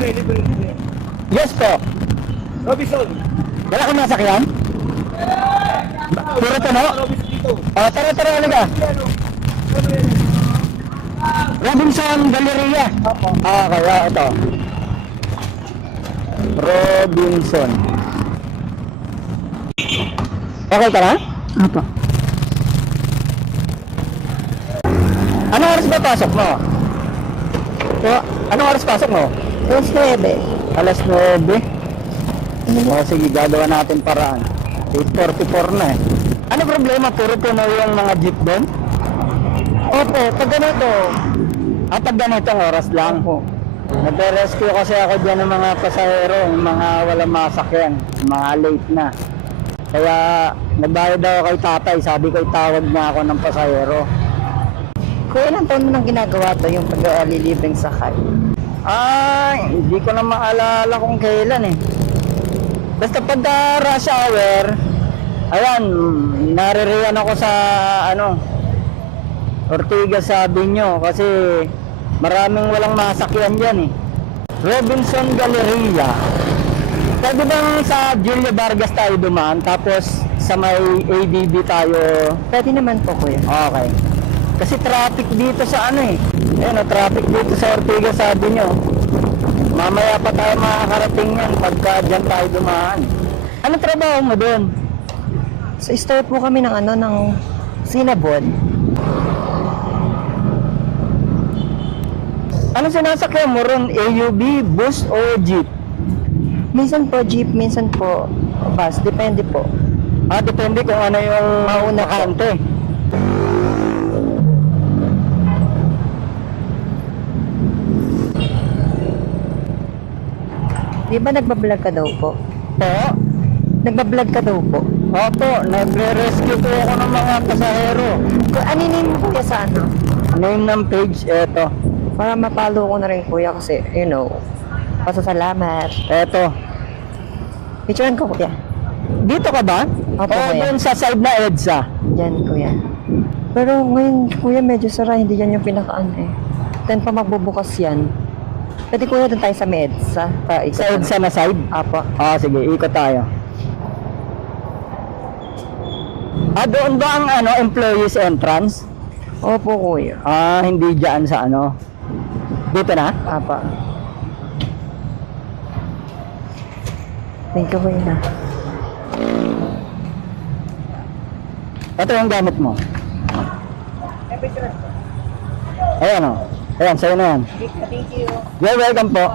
libre. Yes po. Robinson. Wala kang masakyan? Puro puno? Robinson dito. Oh, tara, halika. Robinson Galleria. Opo. Ah, kaya ito. Robinson. Okay ka na? Opo. Anong oras ba pasok mo? Po, Anong oras pasok mo? alas 9. Alas 9. O sige, gagawa natin paraan. 8:44 na eh. Ano problema? Puro puno yung mga jeep doon? Opo, pag ganito. Pag ganitong oras lang. Opo. Nagre-rescue kasi ako dyan ng mga pasahero, yung mga walang masakyan, yung mga late na. Kaya nagbayad ako kay tatay, sabi ko itawag na ako ng pasahero. Kuya, ilang taon mo nang ginagawa to yung pag-alilibreng sakay? Hindi ko na maalala kung kailan eh. Basta pagka rush hour, ayan, naririyan ako sa Ortigas Avenue kasi maraming walang masakyan dyan eh. Robinson Galleria. Pwede bang sa Julia Vargas tayo dumaan tapos sa may ABB tayo? Pwede naman po, kuya. Okay. Kasi traffic dito sa traffic dito sa Ortigas Avenue. Mamaya pa tayo makakarating yan pagka dyan tayo dumaan. Ano trabaho mo doon? So, start po kami ng Cinnabon. Ano sinasakyan mo ron? AUV, bus o jeep? Minsan po jeep, minsan po bus. Depende po. Depende kung ano yung mauna kante. Di ba nagbablog ka daw po? Po? Nagbablog ka daw po? Opo, nagre-rescue po ako ng mga pasahero. Aninin mo, kuya, sa ano? Name ng page, eto. Para mapalo ko na rin, kuya, kasi, pasasalamat. Eto. Picturean ko, kuya. Dito ka ba? Opo, O kuya. doon sa side na EDSA? Diyan, kuya. Pero ngayon, kuya, medyo sara. Hindi yan yung pinakaan eh. Then pa magbubukas yan. Pwede, kuya, doon tayo sa MEDSA. Sa EDSA na side? Apo. Sige, ikot tayo. Doon ba ang employees entrance? Opo, kuya. Hindi dyan sa dito na? Apa. Thank you, kuya. Ito yung gamit mo. Ayan Ayan, sa'yo na yan. Thank you. You're welcome po.